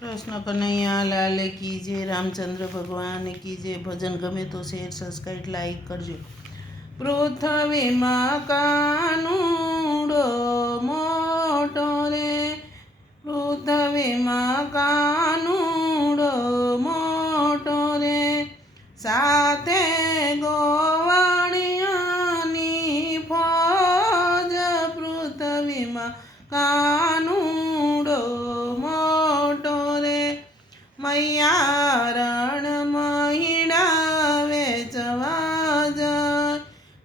कृष्ण कन्हैया लाल की जय। रामचंद्र भगवान की जय। भजन गमे तो शेयर सब्सक्राइब लाइक करजो। पृथ्वीમાં કાનુડો મોટો રે, પૃથ્વીમાં કાનુડો મોટો રે, સાથે ગોવાળિયાની ફોજ, પૃથ્વીમાં કાનુડો મોટો રે, મૈયા રણ મહિડા વેચવા જાય,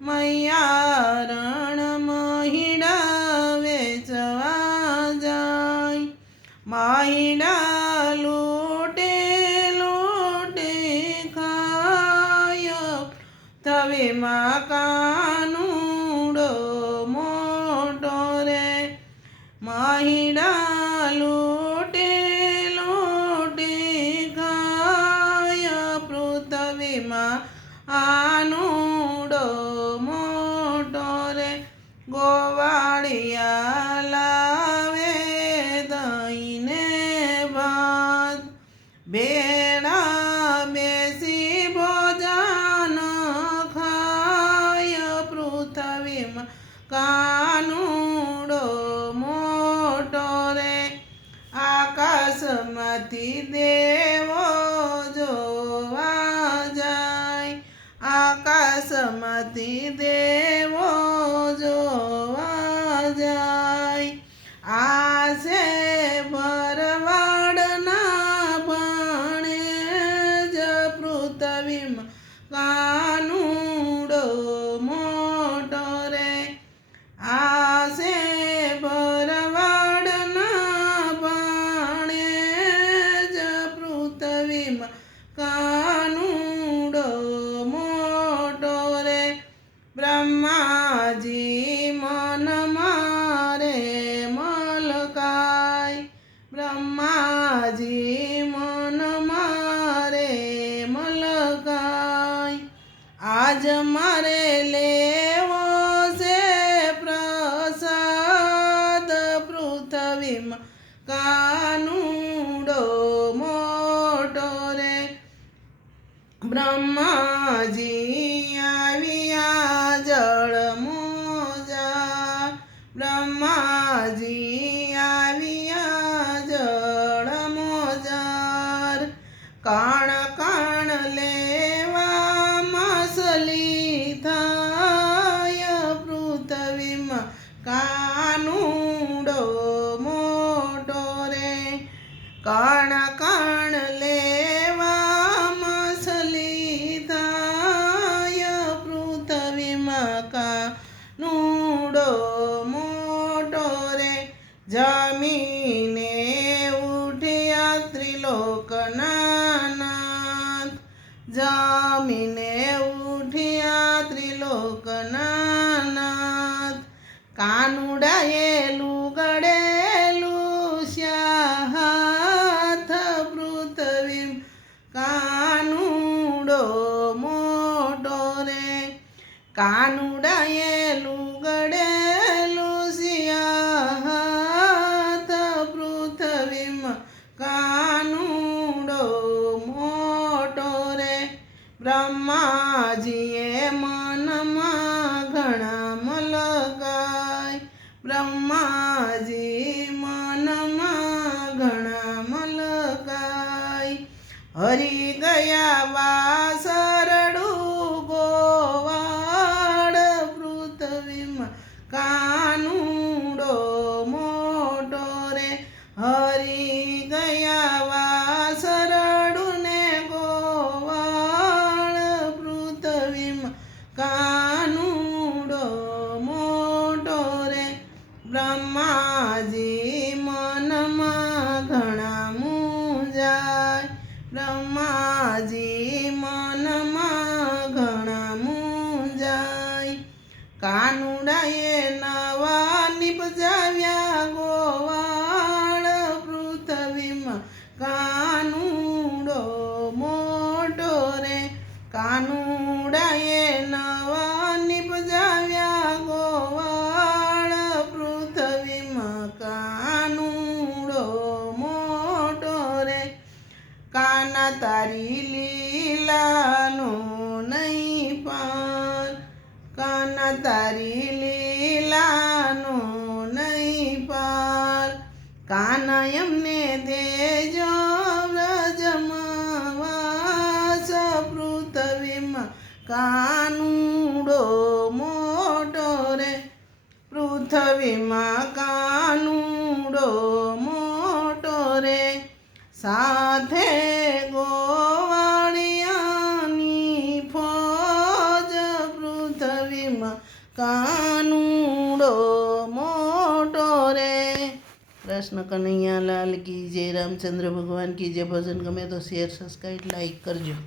મૈયા રણ મહિડા વેચવા જાય, મહિડા લૂટે લૂટે ખાય, પૃથ્વીમાં કાનુડો મોટો રે, મહિડા લૂટે લૂટે ખાય, પૃથ્વીમાં આનુડો મોટો રે, ગોવાળિયા લાવે દહીંને ભાત, ભેળા બેસી ભોજન ખાય, પૃથ્વીમાં કાનુડો મોટો રે, આકાશમાંથી દેવો જોવા જાય, આકાશમાંથી દેવો જોવા જાય, આશે ભરવાડના ભણે જ, પૃથ્વીમાં કાનુડો મોટો રે, આશે ભરવાડના ભણે જ, પૃથ્વીમાં કાનુડો મોટો રે, બ્રહ્માજી મન મારે મલકાય, બ્રહ્માજી મન મારે મલકાય, આજ મારે લેવો છે પ્રસાદ, પૃથ્વીમાં કાનુડો મોટો રે, બ્રહ્માજી આવ્યા જળ મોજા, બ્રહ્માજી આવ્યા જળ મોજાર, કાણ કાણ લેવા માછલી થાય, પૃથ્વીમાં કાનુડો મોટો રે, કાણ કાણ લેવા માછલી થાય, પૃથ્વીમાં કાનુડો મોટો રે, જમીને ઉઠ્યા ત્રિલોકના નાથ, જમીને ઉઠ્યા ત્રિલોકના નાથ, કાનુડાએ લુગડેલું હાથ, પૃથ્વીમાં કાનુડો મોટો રે, કાનુડાએ લુગડેલું હાથ, પૃથ્વીમાં કાનુડો મોટો રે, બ્રહ્માજીએ મનમાં ઘણા મલકાય, બ્રહ્માજી મનમાં ઘણા મલકાય, હરી ગયા વાસરડું ગોવાળ, પૃથ્વીમાં કાનુડો મોટો રે, હરી ગયા વાસરડું ને ગોવાળ, પૃથ્વીમાં કાનુડો મોટો રે, બ્રહ્માજી મનમાં ઘણા મૂંઝાય, બ્રહ્માજી તારી લીલાનું નહીં પાર, કાના તારી લીલાનું નહીં પાર. કાના એમને દેજો વ્રજમાં વાસ, પૃથ્વીમાં કાનુડો મોટો રે, પૃથ્વીમાં કાનુડો મોટો રે. સાથે ગોવાળિયાની ફોજ, પૃથ્વીમાં કાનુડો મોટો રે. કૃષ્ણ કનૈયા લાલ કી જય, રામચંદ્ર ભગવાન કી જય. ભજન ગમે તો શેર સબસ્ક્રાઈબ લાઈક કરજો.